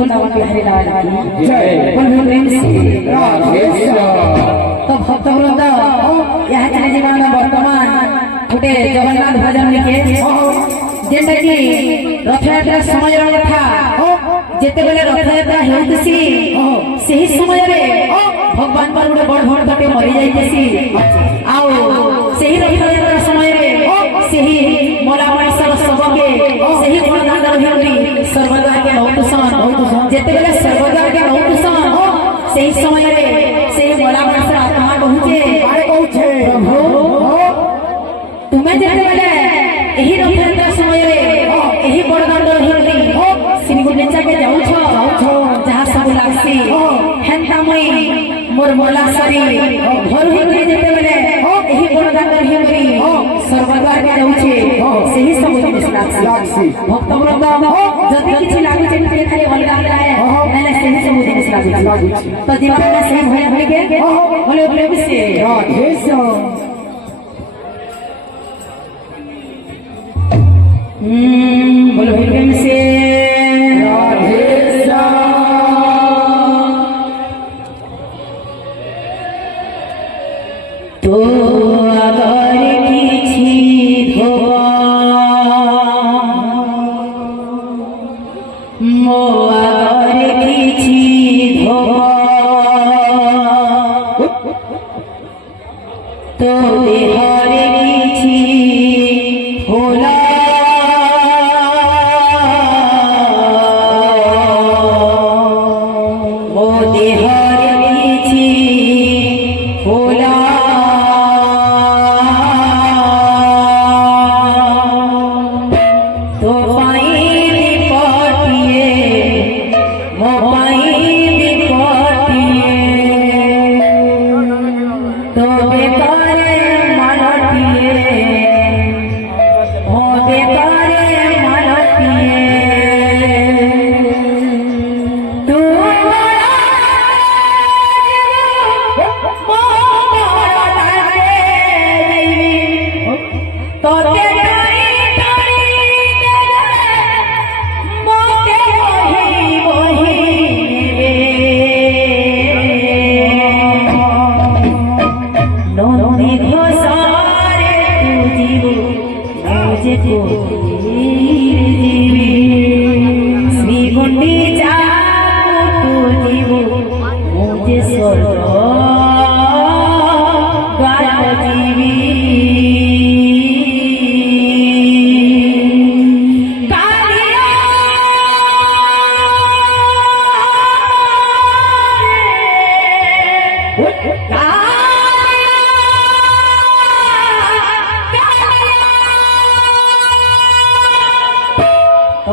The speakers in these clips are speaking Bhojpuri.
वृंदावन बिहारी लाल की जय। बोल प्रेम से राधे श्याम। तो भक्त वृंद यहाँ चले जीवन वर्तमान गोटे जगन्नाथ भजन लिखे जेनटा कि रथयात्रा समय कथा जिते बेले रथयात्रा होती से समय भगवान पर गोटे बड़ भक्तटे मरी जाइसी आउ से रथयात्रा समय मला मनुष्य सबके से बड़दान सर्वद्वार के नौतुसन जिते बेले सर्वद्वार के नौतुसन से समय से मला मनुष्य आत्मा कहूचे प्रभु तुम्हें जिते बेले यही रथयात्रा समय यही बड़दान श्री गुंडीचा के जाऊछ जहाँ सब लागसी हेन्ता मुई मोर मला सरी घर ही जिते बेले यही बड़दान सर्वद्वार के जाऊछे सही सब जिनिस लागसी भक्त वृंद जदि किछि लागुचे ते खाली अलगा अलगा है सही सब जिनिस लागुचे तो जीवन में सही भय भय के बोले प्रेम से राधे श्याम। बोलो प्रेम से राधे श्याम। तो अगर किछि धोबा मो अगर किछि धोबा तो देहर किछि होला मो देहर किछि होला तो पाई विपटिए मो पाई विपटिए तो बेकारे मानटिए मो बेकारे मानटिए तू बड़ा मो बड़ा लागे तो तेरी मोते वही नोनी घोसारे तू जीवो मुझे को जीवी श्री गुंडीचा तू जीवो मुझे स्वर्ग द्वार जीवी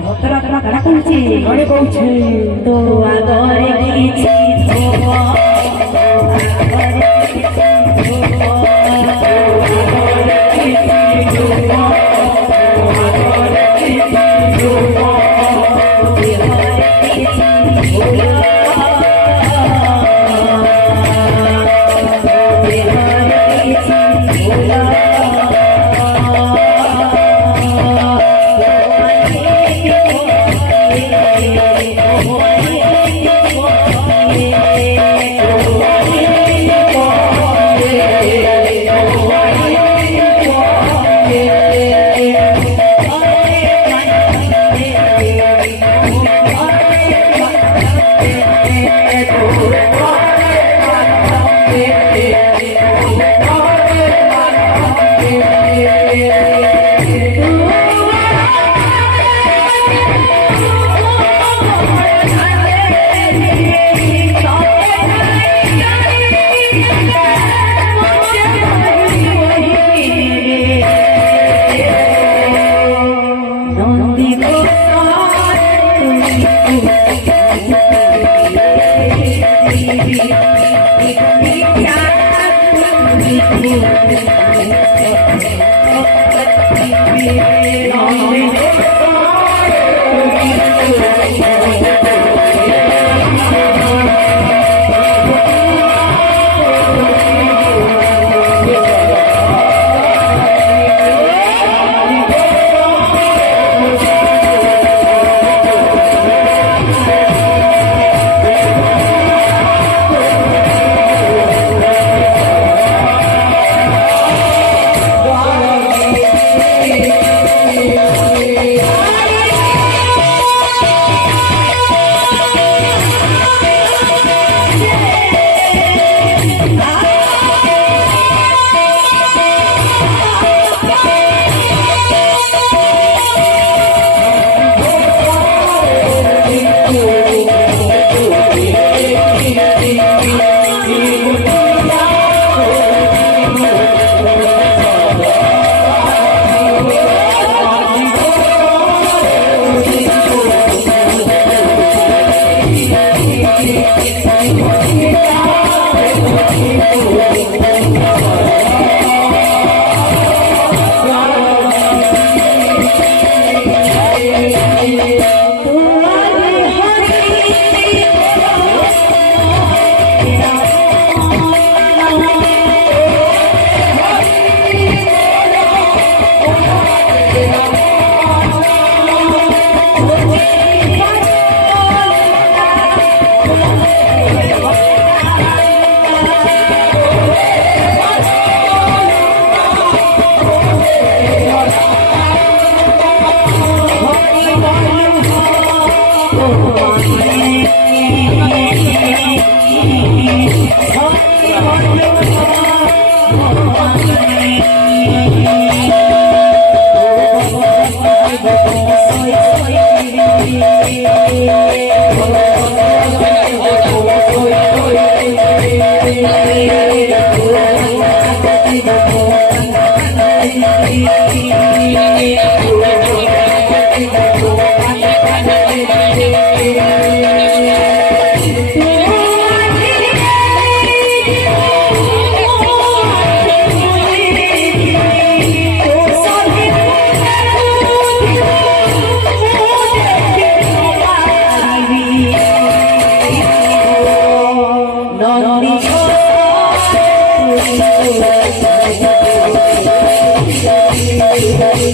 भक्तर आत्मा कड़ा कहूचे तो आगरे किछि धोबा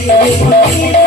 Thank you.